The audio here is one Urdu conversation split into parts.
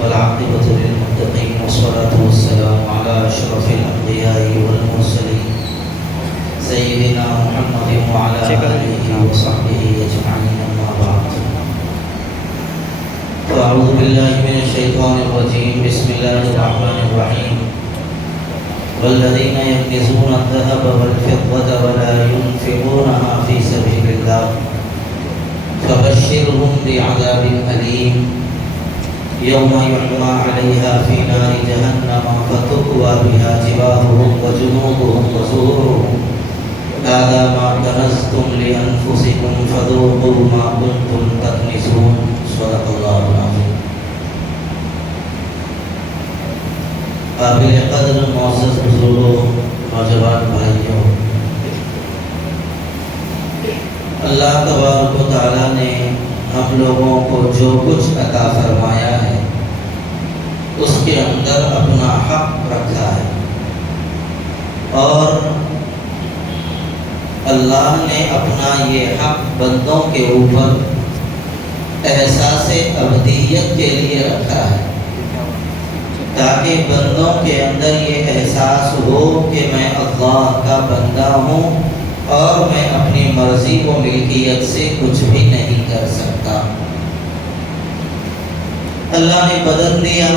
والعاقبة للمتقين والصلاة والسلام على أشرف الأنبياء والمرسلين سيدنا محمد وعلى آله وصحبه أجمعين أما بعد فأعوذ بالله من الشيطان الرجيم بسم الله الرحمن الرحيم والذين يكنزون الذهب والفضة ولا ينفقونها في سبيل الله فبشرهم بعذاب أليم يوم يحمى عليها في نار جهنم فتكوى بها جباههم وجنوبهم وظهورهم هذا ما كنزتم لأنفسكم فذوقوا ما كنتم تكنزون صدق الله العظيم. قابل قدر معزز بزرگوں نوجوان بھائیوں، اللہ تبارک و تعالیٰ نے ہم لوگوں کو جو کچھ عطا فرمایا ہے اس کے اندر اپنا حق رکھا ہے، اور اللہ نے اپنا یہ حق بندوں کے اوپر احساس ابدیت کے لیے رکھا ہے، تاکہ بندوں کے اندر یہ احساس ہو کہ میں اللہ کا بندہ ہوں اور میں اپنی مرضی و ملکیت سے کچھ بھی نہیں کر سکتا۔ اللہ نے بدن دیا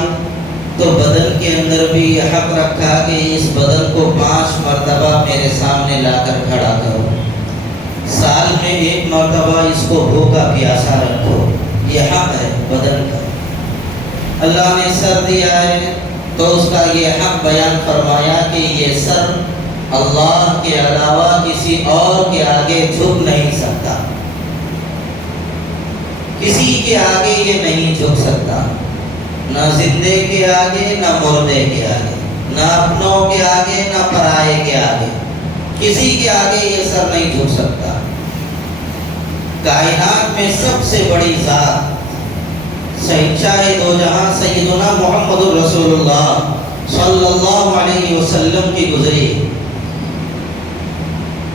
تو بدن کے اندر بھی یہ حق رکھا کہ اس بدن کو 5 مرتبہ میرے سامنے لا کر کھڑا کرو، سال میں 1 مرتبہ اس کو بھوکا پیاسا رکھو، یہ حق ہے بدن کا۔ اللہ نے سر دیا ہے تو اس کا یہ حق بیان فرمایا کہ یہ سر اللہ کے علاوہ کسی اور کے آگے جھک نہیں سکتا، کسی کے آگے یہ نہیں جھک سکتا، نہ زندے کے آگے نہ مردے کے آگے، نہ اپنوں کے آگے نہ پرائے کے آگے، کسی کے آگے یہ سر نہیں جھک سکتا۔ کائنات میں سب سے بڑی ذات شہنشاہ دو جہاں سیدنا محمد رسول اللہ صلی اللہ علیہ وسلم کی گزری،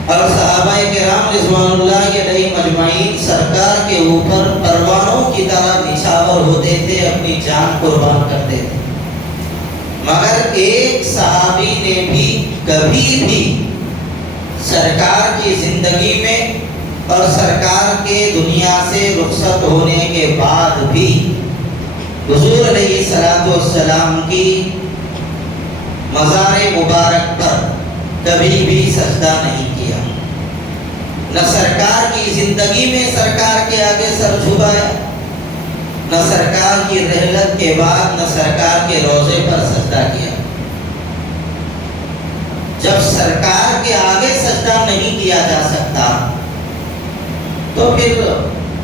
اور صحابہ کرام رضوان اللہ علیہ مجمعین سرکار کے اوپر پروانوں کی طرح نچھاور ہوتے تھے، اپنی جان قربان کرتے تھے، مگر ایک صحابی نے بھی کبھی بھی سرکار کی زندگی میں اور سرکار کے دنیا سے رخصت ہونے کے بعد بھی حضور علیہ الصلوۃ والسلام کی مزار مبارک پر کبھی بھی سجدہ نہیں کیا، نہ سرکار کی زندگی میں سرکار کے آگے سر جھکایا، نہ سرکار کی رحلت کے بعد نہ سرکار کے روضے پر سجدہ کیا۔ جب سرکار کے آگے سجدہ نہیں کیا جا سکتا تو پھر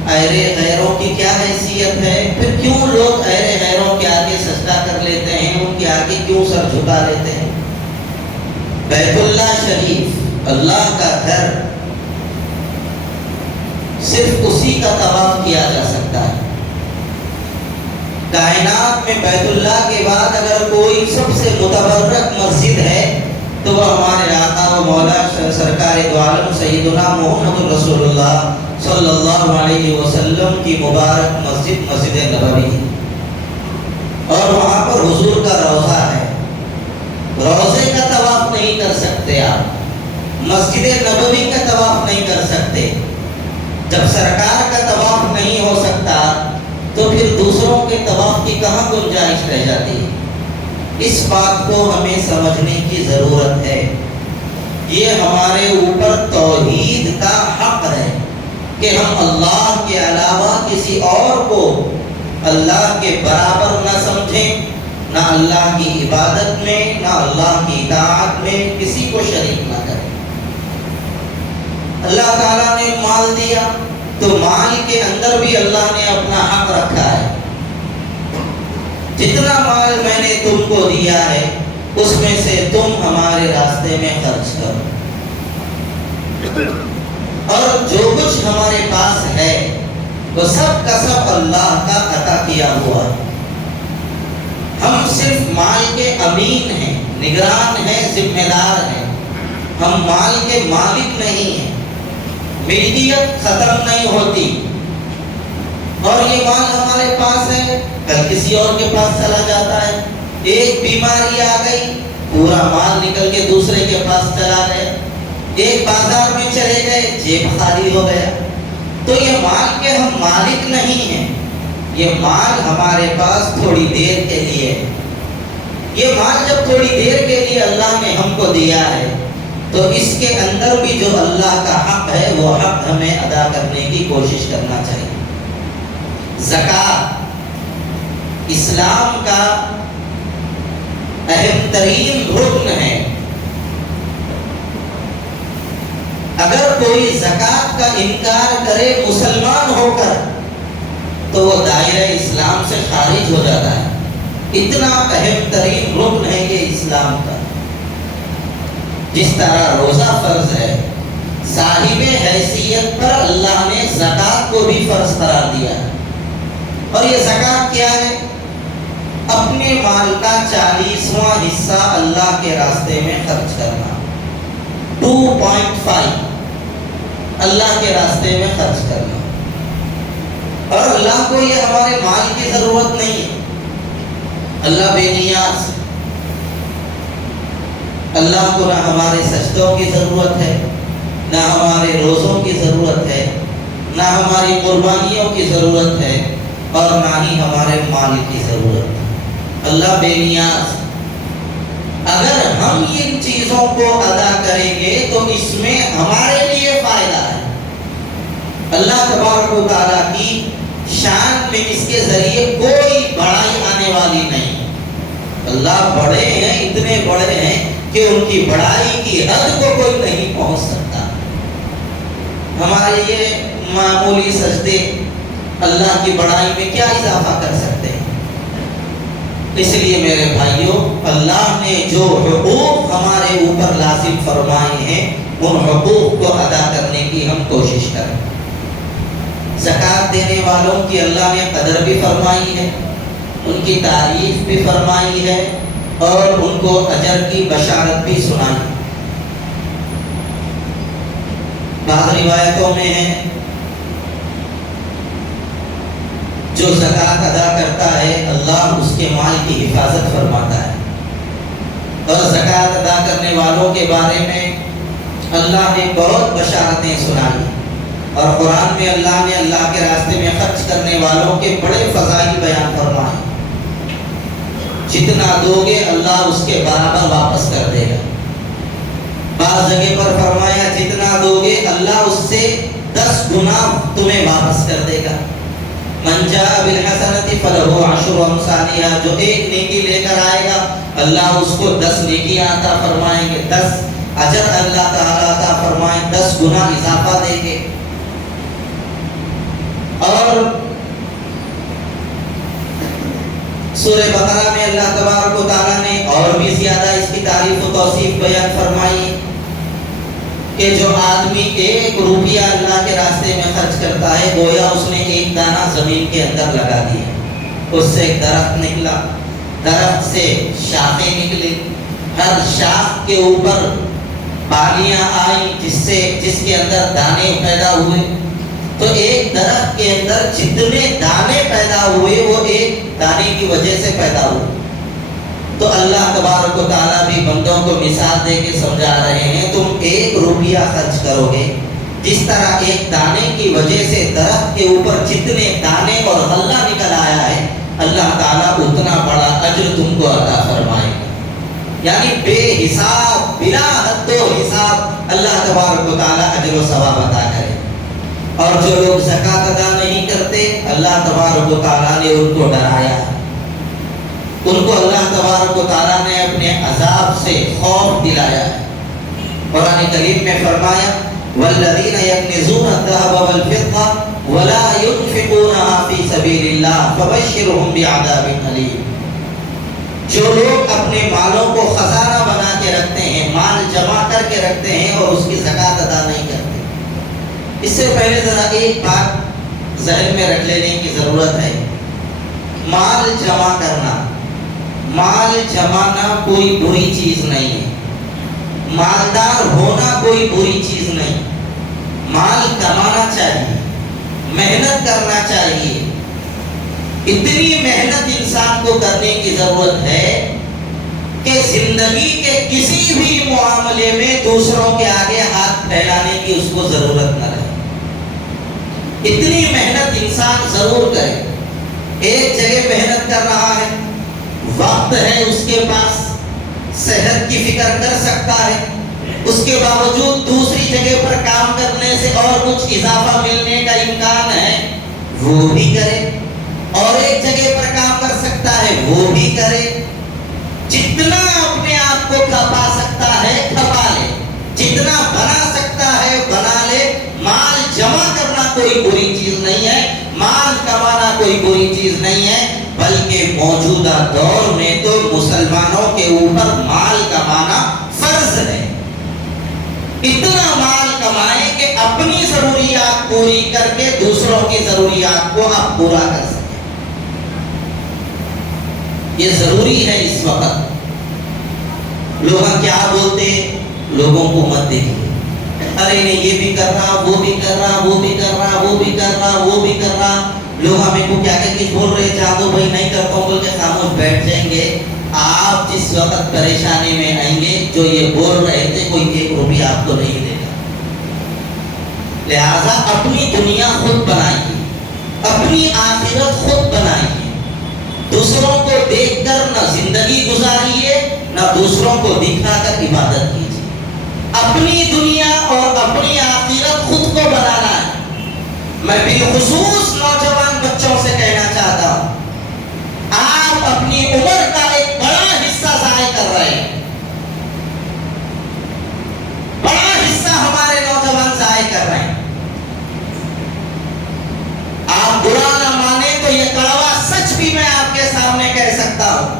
اہل غیروں کی کیا حیثیت ہے؟ پھر کیوں لوگ اہل غیروں کے آگے سجدہ کر لیتے ہیں، ان کے آگے کیوں سر جھکا لیتے ہیں؟ بیت اللہ شریف اللہ کا گھر، صرف اسی کا طواف کیا جا سکتا ہے۔ کائنات میں بیت اللہ کے بعد اگر کوئی سب سے متبرک مسجد ہے تو وہ ہمارے آقا و مولا سرکار دو عالم سیدنا محمد رسول اللہ صلی اللہ علیہ وسلم کی مبارک مسجد مسجد نبوی، اور وہاں پر حضور کا روضہ ہے۔ روضے کا طواف نہیں کر سکتے آپ، مسجد نبوی کا طواف نہیں کر سکتے۔ جب سرکار کا طواف نہیں ہو سکتا تو پھر دوسروں کے طواف کی کہاں گنجائش رہ جاتی ہے؟ اس بات کو ہمیں سمجھنے کی ضرورت ہے۔ یہ ہمارے اوپر توحید کا حق ہے کہ ہم اللہ کے علاوہ کسی اور کو اللہ کے برابر نہ سمجھیں، نہ اللہ کی عبادت میں نہ اللہ کی اطاعت میں کسی کو شریک نہ کریں۔ اللہ تعالیٰ نے مال دیا تو مال کے اندر بھی اللہ نے اپنا حق رکھا ہے۔ جتنا مال میں نے تم کو دیا ہے اس میں سے تم ہمارے راستے میں خرچ کرو، اور جو کچھ ہمارے پاس ہے وہ سب کا سب اللہ کا عطا کیا ہوا ہے۔ ہم صرف مال کے امین ہیں، نگران ہیں، ذمہ دار ہیں، ہم مال کے مالک نہیں ہیں۔ ملکیت ختم نہیں ہوتی، اور یہ مال ہمارے پاس ہے، کل کسی اور کے پاس چلا جاتا ہے۔ ایک بیماری آ گئی، پورا مال نکل کے دوسرے کے پاس چلا گیا۔ ایک بازار میں چلے گئے، جیب خالی ہو گیا۔ تو یہ مال کے ہم مالک نہیں ہیں، یہ مال ہمارے پاس تھوڑی دیر کے لیے ہے۔ یہ مال جب تھوڑی دیر کے لیے اللہ نے ہم کو دیا ہے تو اس کے اندر بھی جو اللہ کا حق ہے وہ حق ہمیں ادا کرنے کی کوشش کرنا چاہیے۔ زکوٰۃ اسلام کا اہم ترین رکن ہے۔ اگر کوئی زکوٰۃ کا انکار کرے مسلمان ہو کر تو وہ دائرہ اسلام سے خارج ہو جاتا ہے۔ اتنا اہم ترین رکن ہے یہ اسلام کا۔ جس طرح روزہ فرض ہے، صاحب حیثیت پر اللہ نے زکوٰۃ کو بھی فرض قرار دیا ہے۔ اور یہ زکوٰۃ کیا ہے؟ اپنے مال کا 40واں حصہ اللہ کے راستے میں خرچ کرنا۔ 2.5 اللہ کے راستے میں خرچ کرنا۔ اور اللہ کو یہ ہمارے مال کی ضرورت نہیں ہے، اللہ بے نیاز۔ اللہ کو نہ ہمارے سجدوں کی ضرورت ہے، نہ ہمارے روزوں کی ضرورت ہے، نہ ہماری قربانیوں کی ضرورت ہے، اور نہ ہی ہمارے مال کی ضرورت ہے۔ اللہ بے نیاز۔ اگر ہم ان چیزوں کو ادا کریں گے تو اس میں ہمارے لیے فائدہ ہے۔ اللہ تبارک و تعالیٰ کی شان میں اس کے ذریعے کوئی بڑائی آنے والی نہیں۔ اللہ بڑے ہیں، اتنے بڑے ہیں کہ ان کی بڑائی کی حد کو کوئی نہیں پہنچ سکتا۔ ہمارے یہ معمولی سجدے اللہ کی بڑائی میں کیا اضافہ کر سکتے ہیں؟ اس لیے میرے بھائیوں، اللہ نے جو حقوق ہمارے اوپر لازم فرمائے ہیں ان حقوق کو ادا کرنے کی ہم کوشش کریں۔ زکوٰۃ دینے والوں کی اللہ نے قدر بھی فرمائی ہے، ان کی تعریف بھی فرمائی ہے، اور ان کو اجر کی بشارت بھی سنائی۔ بعض روایتوں میں ہے جو زکوٰۃ ادا کرتا ہے اللہ اس کے مال کی حفاظت فرماتا ہے۔ اور زکوٰۃ ادا کرنے والوں کے بارے میں اللہ نے بہت بشارتیں سنائی، اور قرآن میں اللہ نے اللہ کے راستے میں خرچ کرنے والوں کے بڑے فضائل بیان فرمائے۔ جتنا دو گے اللہ اس کے برابر واپس کر دے گا۔ بعض جگہ پر فرمایا جتنا دو گے اللہ اس سے 10 گنا تمہیں واپس کر دے گا۔ من جاء بالحسنۃ فلہ عشر امثالها، جو ایک نیکی لے کر آئے گا اللہ اس کو 10 نیکیاں عطا فرمائیں گے، 10 اجر اللہ تعالیٰ عطا فرمائیں، 10 گنا اضافہ دیں گے۔ اور سورہ بقرہ میں اللہ تبارک و تعالیٰ نے اور بھی زیادہ اس کی تعریف و توصیف بیان فرمائی کہ جو آدمی 1 روپیہ اللہ کے راستے میں خرچ کرتا ہے گویا اس نے 1 دانہ زمین کے اندر لگا دیا، اس سے ایک درخت نکلا، درخت سے شاخیں نکلی، ہر شاخ کے اوپر بالیاں آئیں جس کے اندر دانے پیدا ہوئے۔ تو ایک درخت کے اندر جتنے دانے پیدا ہوئے وہ ایک دانے کی وجہ سے پیدا ہوئے۔ تو اللہ تبارک و تعالیٰ بھی بندوں کو مثال دے کے سمجھا رہے ہیں، تم 1 روپیہ خرچ کرو گے، جس طرح ایک دانے کی وجہ سے درخت کے اوپر جتنے دانے اور غلہ نکل آیا ہے اللہ تعالیٰ اتنا بڑا اجر تم کو عطا فرمائے گا۔ یعنی بے حساب، بلا حد و حساب اللہ تبارک و تعالیٰ اجر و ثواب عطا کرے۔ اور جو لوگ زکوٰۃ ادا نہیں کرتے اللہ تبارک و تعالیٰ نے ان کو ڈرایا، ان کو اللہ تبارک و تعالیٰ نے اپنے عذاب سے خوف دلایا ہے۔ قرآن کریم میں فرمایا والذین یکنزون الذهب والفضة ولا ينفقونها في سبیل اللہ فبشرهم بعذاب الیم۔ جو لوگ اپنے مالوں کو خزانہ بنا کے رکھتے ہیں، مال جمع کر کے رکھتے ہیں اور اس کی زکوٰۃ ادا نہیں کرتے۔ اس سے پہلے ذرا ایک بات ذہن میں رکھ لینے کی ضرورت ہے، مال جمع کرنا، مال جمانا کوئی بری چیز نہیں ہے، مالدار ہونا کوئی بری چیز نہیں، مال کمانا چاہیے، محنت کرنا چاہیے، اتنی محنت انسان کو کرنے کی ضرورت ہے کہ زندگی کے کسی بھی معاملے میں دوسروں کے آگے ہاتھ پھیلانے کی اس کو ضرورت نہ رہے. اتنی محنت انسان ضرور کرے. ایک جگہ محنت کر رہا ہے, وقت ہے اس کے پاس, صحت کی فکر کر سکتا ہے, اس کے باوجود دوسری جگہ پر کام کرنے سے اور کچھ اضافہ ملنے کا امکان ہے, وہ بھی کرے. اور ایک جگہ پر کام کر سکتا ہے, وہ بھی کرے. جتنا اپنے آپ کو کھپا سکتا ہے کھپا لے, جتنا بنا سکتا ہے بنا لے. مال جمع کرنا کوئی بری چیز نہیں ہے, مال کمانا کوئی بری چیز نہیں ہے, بلکہ موجودہ دور میں تو مسلمانوں کے اوپر مال کمانا فرض ہے. اتنا مال کمائیں کہ اپنی ضروریات پوری کر کے دوسروں کی ضروریات کو آپ پورا کر سکیں. یہ ضروری ہے اس وقت. لوگ کیا بولتے, لوگوں کو مت دیکھیے, ارے نہیں یہ بھی کر رہا, وہ بھی کر رہا, وہ بھی کر رہا, وہ بھی کر رہا, وہ بھی کر رہا. لوگ ہمیں کو کیا کہ بول رہے, چاہو بھائی نہیں کرتا ہوں بول کے خاموش بیٹھ جائیں گے. آپ جس وقت پریشانی میں آئیں گے, جو یہ بول رہے تھے کوئی ایک روپیہ آپ کو نہیں دے گا. لہذا اپنی دنیا خود بنائیے, اپنی آخرت خود بنائیے. دوسروں کو دیکھ کر نہ زندگی گزاریے, نہ دوسروں کو دکھا کر عبادت کیجیے. اپنی دنیا اور اپنی آخرت خود کو بنانا ہے. میں بالخصوص نوجوان بچوں سے کہنا چاہتا ہوں, آپ اپنی عمر کا ایک بڑا حصہ ضائع کر رہے ہیں. بڑا حصہ ہمارے نوجوان ضائع کر رہے ہیں. آپ برا نہ مانے تو یہ کڑوا سچ بھی میں آپ کے سامنے کہہ سکتا ہوں.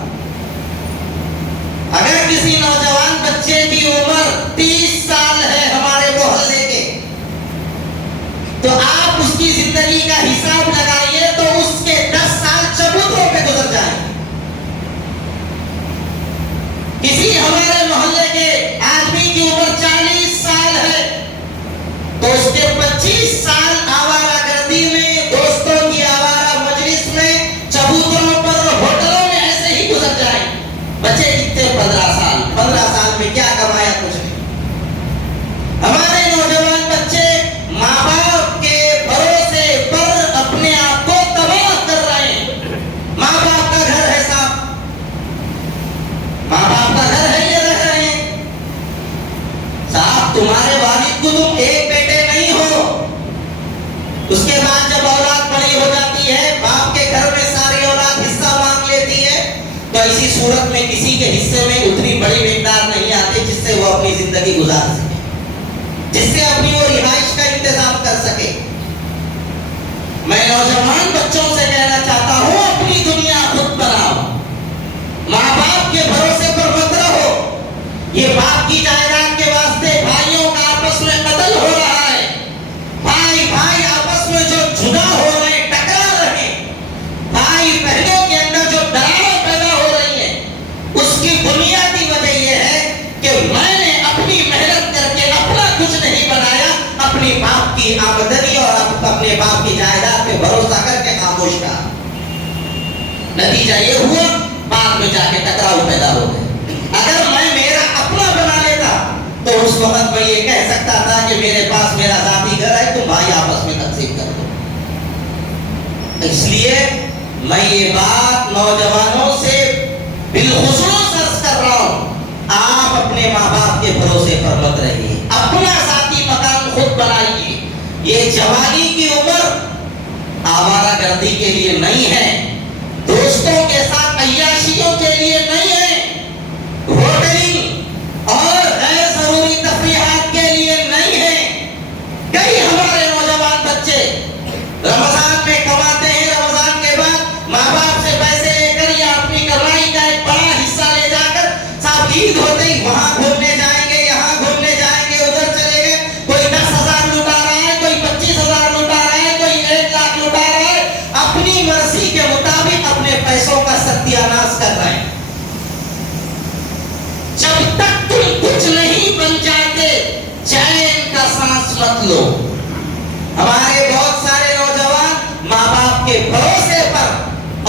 اگر کسی نوجوان بچے کی عمر 30 سال ہے ہمارے محلے کے, تو آپ اس کی زندگی کا حساب لگائیے تو اس کے 10 سال چبوتروں پہ گزر جائیں. کسی ہمارے محلے کے آدمی کی عمر 40 سال ہے تو اس کے 25 سال آوارہ گردی میں, دوستوں کی آوارہ مجلس میں, چبوتروں پر, ہوٹلوں میں ایسے ہی گزر جائیں. بچے کتنے 15 سال میں کیا کمایا, کچھ نہیں. ہمارے نوجوان بچے ماں باپ کے بھروسے پر اپنے آپ کو تباہ کر رہے ہیں. ماں باپ کا گھر ہے صاحب, ماں باپ کا گھر ہے, یہ رہ رہے ہیں. صاحب تمہارے والد کو تم ایک بیٹے نہیں ہو. اس کے بعد جب اولاد بڑی ہو جاتی ہے, باپ کے گھر میں ساری اولاد حصہ مانگ لیتی ہے, تو ایسی صورت میں کسی کے حصے میں اتنی بڑی مقدار نہیں آتی جس سے وہ اپنی زندگی گزار سکے, جس سے اپنی وہ رہائش کا انتظام کر سکے. میں نوجوان بچوں سے کہنا چاہتا ہوں, اپنی دنیا خود بناؤ, ماں باپ کے بھروسے پر مت رہو. یہ باپ کی جائیداد کے واسطے بھائیوں کا آپس میں قتل ہو رہا ہے. بھائی آپس میں جو جدا ہو رہے ہیں, ٹکرا رہے ہیں, بھائی بہنوں کے اندر جو دراڑیں پیدا ہو رہی ہیں, اس کی بنیادی وجہ یہ ہے کہ میں نے اپنی محنت کر کے اپنا کچھ نہیں بنایا, اپنی باپ کی آمدنی اور اپنے باپ کی جائیداد پہ بھروسہ کر کے خاموش رہا. نتیجہ یہ ہوا بعد میں جا کے ٹکراؤ پیدا ہو گئے. اگر میں میرا اپنا بنا لیتا تو اس وقت میں یہ کہہ سکتا تھا کہ میرے پاس میرا ذاتی گھر ہے, تم بھائی آپس میں تقسیم کر دو. اس لیے میں یہ بات نوجوانوں سے بالخصوص عرض کر رہا ہوں, آپ اپنے ماں باپ کے بھروسے پر مت رہیے, اپنا ذاتی مکان خود بنائیے. یہ جوانی کی عمر آوارہ گردی کے لیے نہیں ہے, دوستوں کے ساتھ عیاشیوں کے لیے نہیں ہے, ہوٹلنگ اور غیر ضروری تفریحات کے لیے نہیں ہے. کئی ہمارے نوجوان بچے رمضان میں کماتے ہیں, رمضان کے بعد ماں باپ سے پیسے لے کر یا اپنی کمائی کا ایک بڑا حصہ لے جا کر صاحب عید ہوتے ہی وہاں گھومنے جائیں گے, یہاں گھومنے جائیں گے, ادھر چلے گئے. کوئی 10,000 لٹا رہا ہے, کوئی 25,000 لٹا رہا ہے, کوئی 1 لاکھ لٹا رہا ہے, اپنی مرضی کے مطابق اپنے پیسوں کا ستیاناش کر رہے ہیں. جب تک تم کچھ نہیں بن جاتے چین کا سانس مت لو. ہمارے بہت سارے نوجوان ماں باپ کے بھروسے پر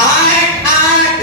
8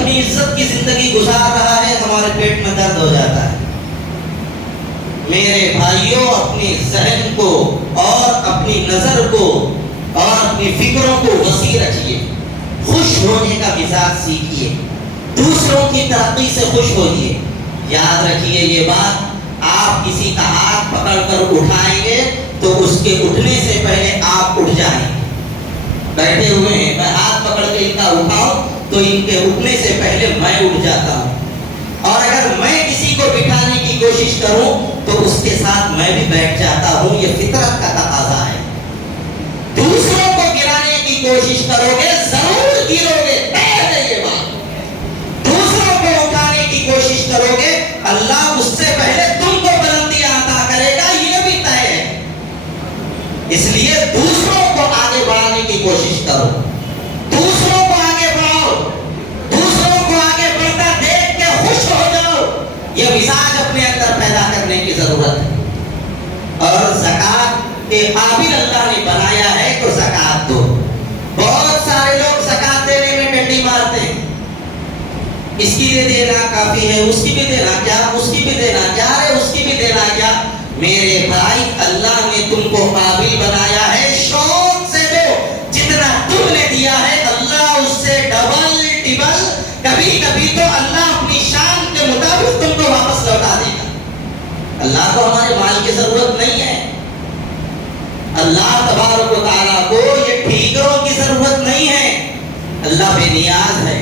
اپنی عزت کی زندگی گزار رہا ہے ہمارے پیٹ میں درد ہو جاتا ہے۔ میرے بھائیوں، اپنی ذہن کو اور اپنی نظر کو اور اپنی فکروں کو وسیع رکھیے، خوش ہونے کا مزاج سیکھیے، دوسروں کی ترقی سے خوش ہوئیے۔ یاد رکھیے یہ بات، آپ کسی کا ہاتھ پکڑ کر اٹھائیں گے تو اس کے اٹھنے سے پہلے آپ اٹھ جائیں گے۔ بیٹھے ہوئے ہیں، میں ہاتھ پکڑ کے ان کا اٹھاؤں تو ان کے اٹھنے سے پہلے میں اٹھ جاتا ہوں، اور اگر میں کسی کو بٹھانے کی کوشش کروں تو اس کے ساتھ میں بھی بیٹھ جاتا ہوں۔ یہ فطرت کا تقاضا ہے۔ دوسروں کو گرانے کی کوشش کرو گے ضرور گرو گے، طے ہے یہ بات۔ دوسروں کو اٹھانے کی کوشش کرو گے اللہ اس سے پہلے تم کو بلندی عطا کرے گا، یہ بھی طے ہے۔ اس لیے دوسروں کو آگے بڑھانے کی کوشش کرو، دوسروں کو آگے بڑھاؤ، دوسروں کو آگے بڑھتا دیکھ کے خوش ہو جاؤ۔ یہ مزاج اپنے اندر پیدا کرنے کی ضرورت ہے۔ اور زکات کے قابل اللہ نے بنایا ہے تو زکات دو۔ بہت سارے لوگ زکات دینے میں ڈنڈی مارتے ہیں، اس کی بھی دینا کافی ہے، اس کی بھی دینا کیا، اس کی بھی دینا کیا، اس کی بھی دینا کیا۔ میرے بھائی، اللہ نے تم کو قابل بنایا ہے، شوق سے دو۔ جتنا تم نے دیا ہے اللہ اس سے ڈبل ٹبل، کبھی کبھی تو اللہ اپنی شان کے مطابق تم کو واپس لوٹا دے گا۔ اللہ کو ہمارے مال کی ضرورت نہیں ہے، اللہ تبارک و تعالیٰ کو یہ ٹھیکروں کی ضرورت نہیں ہے، اللہ بے نیاز ہے۔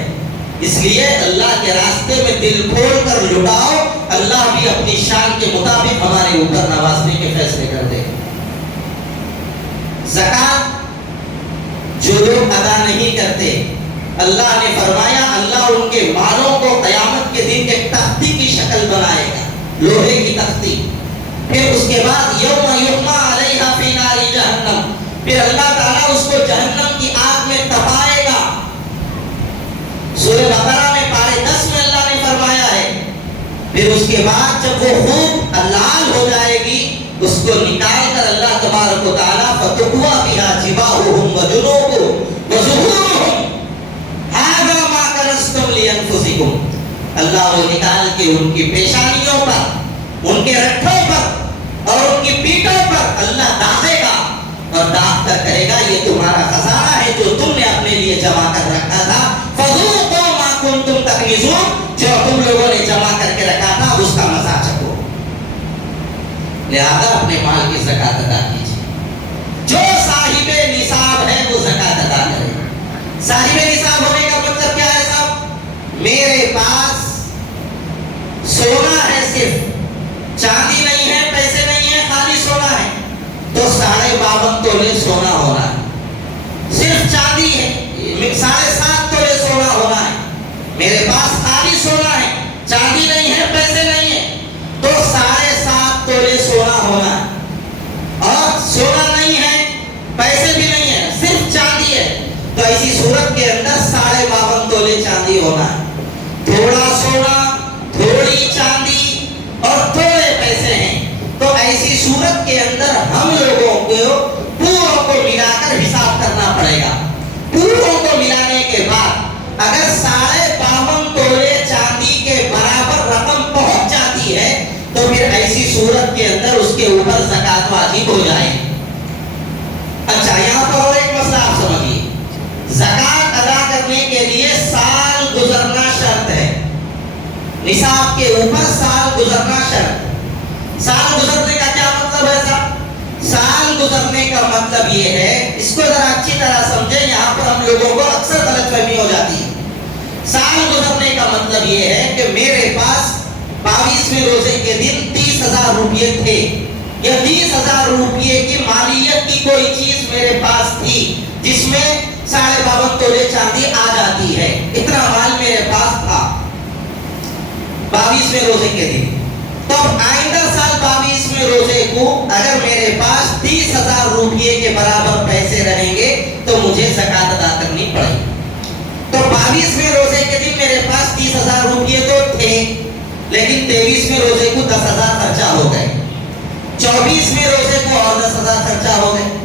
اس لیے اللہ کے راستے میں دل کھول کر لٹاؤ، اللہ بھی اپنی شان کے مطابق ہمارے اوپر نوازنے کے فیصلے کر دے۔ زکات جو لوگ ادا نہیں کرتے، اللہ نے فرمایا اللہ ان کے مالوں کو قیامت کے دن ایک تختی کی شکل بنائے گا، لوہے کی تختی۔ پھر اس کے بعد یوم یحمى علیہا فی نار جہنم، پھر اللہ تعالیٰ اس کو جہنم کی آگ میں تپائے گا۔ سورہ بقرہ میں پارے 10 میں اللہ نے فرمایا ہے۔ پھر اس کے بعد جب وہ خوب لال ہو جائے گی، اس کو نکال کر اللہ تبارک و تعالیٰ فَتُقْوَى بِهَا جِبَاهُهُمْ وَجُنُوبُهُمْ وَظُهُورُهُمْ هَذَا مَا كَنَزْتُمْ لِأَنفُسِكُمْ، اللہ وہ نکال کے ان کی پیشانیوں پر، ان کے رٹھوں پر اور ان کی پیٹھوں پر اللہ داغے گا، اور داغ کر کہے گا یہ تمہارا خزانہ ہے جو تم نے اپنے لیے جمع کر رکھا تھا، فَذُوقُوا مَا كُنتُمْ تَكْنِزُونَ، جو تم لوگوں نے جمع کر کے رکھا تھا اس کا مزہ چکھو۔ لہذا اپنے مال کی زکات ادا کیجیے۔ جو صاحب نصاب ہے وہ زکات ادا کرے۔ صاحب نصاب ہونے کا مطلب کیا ہے صاحب؟ میرے پاس سونا ہے، صرف چاندی نہیں ہے، پیسے نہیں ہے، خالی سونا ہے، تو 52.5 تولے سونا ہونا ہے۔ صرف چاندی ہے، 7.5 تولے سونا ہونا ہے، میرے پاس خالی سونا ہے، چاندی نہیں ہے، پیسے نہیں ہے، تو 7.5 تولے سونا ہونا ہے۔ اور سونا نہیں ہے، پیسے بھی نہیں ہے، صرف چاندی ہے، تو ایسی صورت کے اندر 52.5 تولے چاندی ہونا ہے۔ تھوڑا سونا، تھوڑی چاندی اور تھوڑے پیسے ہیں، تو ایسی صورت کے اندر ہم لوگوں کو پوروں کو ملا کر حساب کرنا پڑے گا۔ پوروں کو ملانے کے بعد اگر 52.5 تولے چاندی کے برابر رقم پہنچ جاتی ہے تو پھر ایسی صورت کے اندر اس کے اوپر زکات واجب ہو جائے۔ اچھا، یہاں پر اور ایک مسئلہ آپ سمجھیے، زکات ادا کرنے کے لیے سال گزرنا شرط ہے، نصاب کے اوپر سال گزرنا شرط۔ سال گزرنے کا کیا مطلب ہے صاحب؟ سال گزرنے کا مطلب یہ ہے، اس کو ذرا اچھی طرح سمجھیں، یہاں پر ہم لوگوں کو اکثر غلط فہمی ہو جاتی ہے۔ سال گزرنے کا مطلب یہ ہے کہ میرے پاس 22ویں روزے کے دن 30,000 روپیے تھے، یا 30,000 روپیے کی مالیت کی کوئی چیز میرے پاس تھی جس میں 52.5 تولے چاندی آ جاتی ہے، اتنا مال میرے پاس تھا 22ویں روزے کے دن۔ تو آئندہ سال 22ویں روزے کو اگر میرے پاس 30,000 روپیے کے برابر پیسے رہیں گے تو مجھے زکات ادا کرنی پڑے گی۔ تو 22ویں روزے کے دن میرے پاس 30,000 روپیے تو تھے، لیکن 23ویں روزے کو 10,000 خرچہ ہو گئے، 24ویں روزے کو اور 10,000 خرچہ ہو گئے،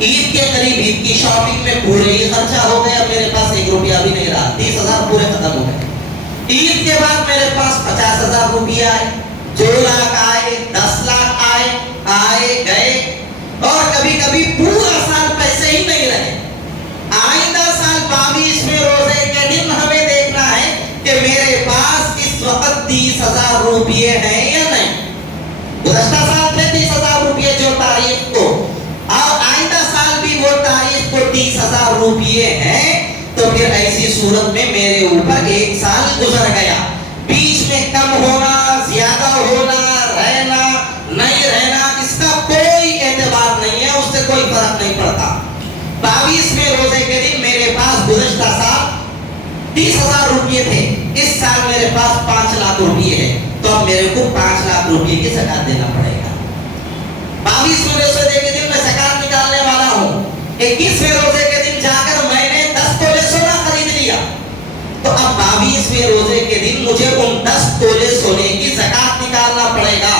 عید کے قریب عید کی شاپنگ میں پورے ہی خرچہ ہو گیا، میرے پاس 1 روپیہ بھی نہیں رہا، 30,000 پورے ختم ہو گئے۔ عید کے بعد میرے پاس 50,000 روپیہ آئے، 2 لاکھ آئے، 10 لاکھ آئے گئے، اور کبھی کبھی پورا سال پیسے ہی نہیں رہے۔ آئندہ سال 22ویں روزے کے دن ہمیں دیکھنا ہے کہ میرے پاس اس وقت 30,000 روپیے ہیں یا نہیں۔ گزشتہ سال تھے 30,000 روپیے جو تاریخ کو، اور آئندہ سال بھی وہ تاریخ کو 30,000 روپیے ہیں، تو پھر ایسی صورت میں میرے اوپر 1 سال گزر گیا، بیچ میں کم ہونا، زیادہ ہونا، رہنا نہیں رہنا، اس کا کوئی اعتبار نہیں ہے، اس سے کوئی فرق نہیں پڑتا۔ 22ویں روزے کے دن میرے پاس گزشتہ سال 30,000 روپیے تھے، اس سال میرے پاس 5 لاکھ روپیے ہے، تو اب میرے کو 5 لاکھ روپیے کی زکات دینا پڑے گا۔ 22ویں روزے کے دن میں زکات نکالنے والا ہوں، 21ویں روزے کے دن جا کر میں نے 10 تولے سونا خرید لیا، تو اب 22ویں روزے کے دن مجھے ان 10 تولے سونے کی زکات نکالنا پڑے گا۔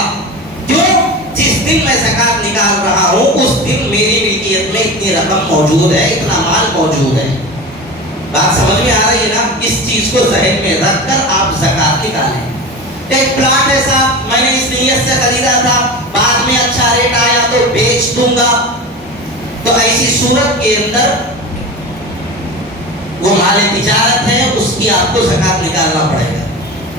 کیوں؟ جس دن میں زکات نکال رہا ہوں اس دن میری ملکیت میں اتنی رقم موجود ہے، اتنا مال موجود ہے۔ بات سمجھ میں آ رہی ہے نا؟ اس چیز کو ذہن میں رکھ کر آپ زکات نکالیں۔ ایک پلاٹ ہے صاحب، میں نے اس نیت سے خریدا تھا، بعد میں اچھا ریٹ آیا تو بیچ دوں گا، تو ایسی صورت کے اندر وہ مال تجارت ہے، اس کی آپ کو زکات نکالنا پڑے گا۔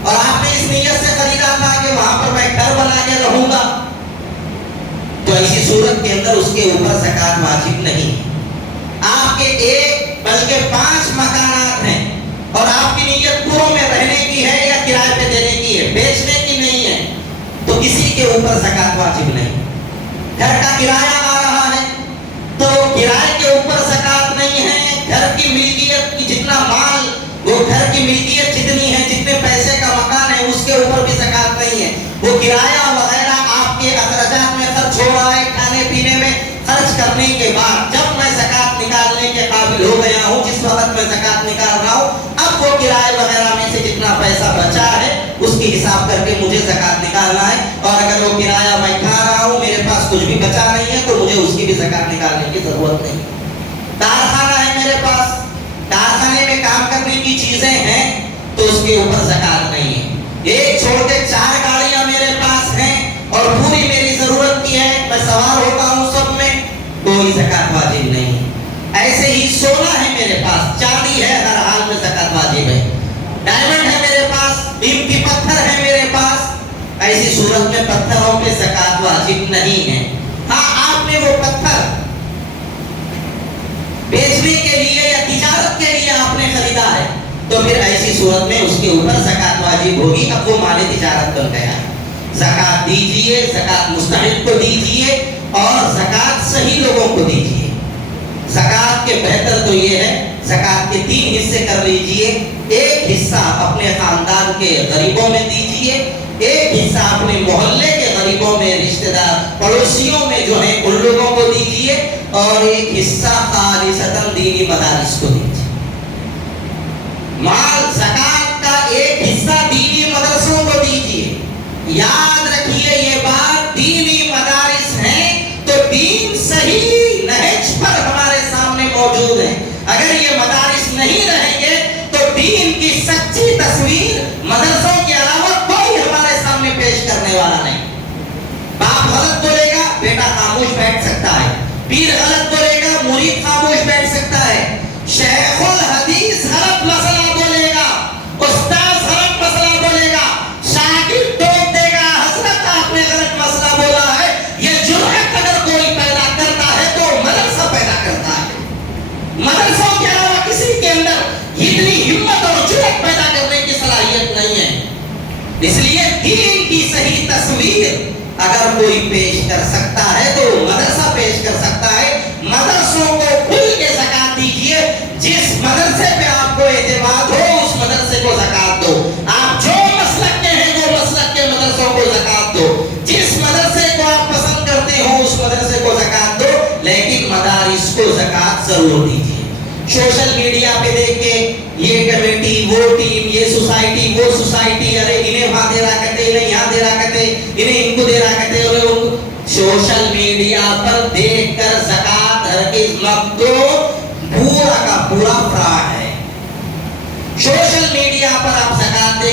اور آپ نے اس نیت سے خریدا تھا کہ وہاں پر میں گھر بنا کے رہوں گا، تو ایسی صورت کے اندر اس کے اوپر زکات واجب نہیں۔ آپ کے 1 بلکہ 5 مکانات ہیں، اور آپ کی نیت پوروں میں رہنے کی ہے یا کرائے پہ دینے کی ہے، بیچنے کی نہیں ہے، تو کسی کے اوپر زکات واجب نہیں۔ گھر کا کرایہ آ رہا ہے تو کرائے کے اوپر زکات نہیں ہے۔ گھر کی ملکیت کی جتنا مال، وہ گھر کی ملکیت جتنی ہے، جتنے پیسے کا مکان ہے، اس کے اوپر بھی زکات نہیں ہے۔ وہ کرایہ وغیرہ آپ کے اخراجات میں خرچ ہو رہا ہے، کھانے پینے میں خرچ کرنے کے بعد جب میں زکات نکالنے کے قابل ہو گیا ہوں، جس وقت میں زکات نکال رہا ہوں، اب وہ کرائے وغیرہ میں سے جتنا پیسہ بچا ہے اس کی حساب کر کے مجھے زکات نکالنا ہے، اور اگر وہ کرایہ میں کھا رہا ہوں، میرے پاس کچھ بھی بچا نہیں ہے، تو مجھے اس کی بھی زکات نکالنے کی ضرورت نہیں۔ کارخانہ ہے میرے پاس، کارخانے میں کام کرنے کی چیزیں ہیں، تو اس کے اوپر زکات نہیں ہے۔ ایک چھوڑ کے 4 گاڑیاں میرے پاس ہیں اور پوری میری ضرورت کی ہے، میں سوار ہوتا ہوں سب میں، کوئی زکات واجب نہیں۔ ایسے ہی سونا ہے میرے پاس، چاندی ہے، ہر حال میں زکات واجب ہے۔ ڈائمنڈ ہے میرے پاس، قیمتی پتھر ہے میرے پاس، ایسی صورت میں پتھروں پہ زکات واجب نہیں ہے۔ ہاں، آپ نے وہ پتھر بیچنے کے لیے یا تجارت کے لیے آپ نے خریدا ہے، تو پھر ایسی صورت میں اس کے اوپر زکات واجب ہوگی، اب وہ مال تجارت بن گیا۔ زکات دیجئے، زکات مستحق کو دیجئے، اور زکات صحیح لوگوں کو دیجئے۔ زکات کے بہتر تو یہ ہے، زکات کے 3 حصے کر لیجئے، ایک حصہ اپنے خاندان کے غریبوں میں دیجئے، ایک حصہ اپنے محلے کے غریبوں میں، رشتہ دار پڑوسیوں میں جو ہیں ان لوگوں کو دیجئے، اور ایک حصہ خالصتاً دینی مدارس کو دیجئے۔ مال زکات کا ایک حصہ دینی مدرسوں کو دیجئے۔ یاد رکھیے یہ بات، دینی مدارس ہیں تو دین صحیح نہج پر ہمارے سامنے موجود ہے۔ اگر یہ مدارس نہیں رہیں گے تو دین کی سچی تصویر مدرسوں کے علاوہ کوئی ہمارے سامنے پیش کرنے والا نہیں۔ باپ غلط بولے گا، بیٹا خاموش بیٹھ سکتا ہے، پیر غلط بولے گا، مرید خاموش بیٹھ سکتا ہے، شیخ الحدیث غلط مسئلہ بولے گا، استاذ غلط مسئلہ بولے گا، شاگرد ٹوک دے گا، حضرت آپ نے غلط مسئلہ بولا ہے۔ یہ جرأت اگر کوئی پیدا کرتا ہے تو مدرسہ پیدا کرتا ہے۔ مدرسوں کے علاوہ کسی کے اندر اتنی ہمت اور جرأت پیدا کرنے کی صلاحیت نہیں ہے۔ اس لیے دین کی صحیح تصویر اگر کوئی پیش کر سکتا ہے تو مدرسہ پیش کر سکتا ہے۔ مدرسوں کو کھل کے زکات دیجئے، جس مدرسے پہ آپ کو اعتماد ہو اس مدرسے کو زکات دو۔ آپ جو مسلک کے ہیں وہ مسلک کے مدرسوں کو زکات دو، جس مدرسے کو آپ پسند کرتے ہو اس مدرسے کو زکات دو، لیکن مدارس کو زکات ضرور دیجئے۔ سوشل میڈیا پہ دیکھ کے یہ کمیٹی، وہ ٹیم، یہ سوسائٹی، وہ سوسائٹی، ارے انہیں وہاں دے رہا کرتے، انہیں یہاں دے رہا کرتے، انہیں ان کو دے رہا کرتے، انہیں ان کو، سوشل میڈیا پر دیکھ کر زکات ہرگز مت دو، پورا کا پورا فراڈ ہے۔ سوشل میڈیا پر آپ زکات دے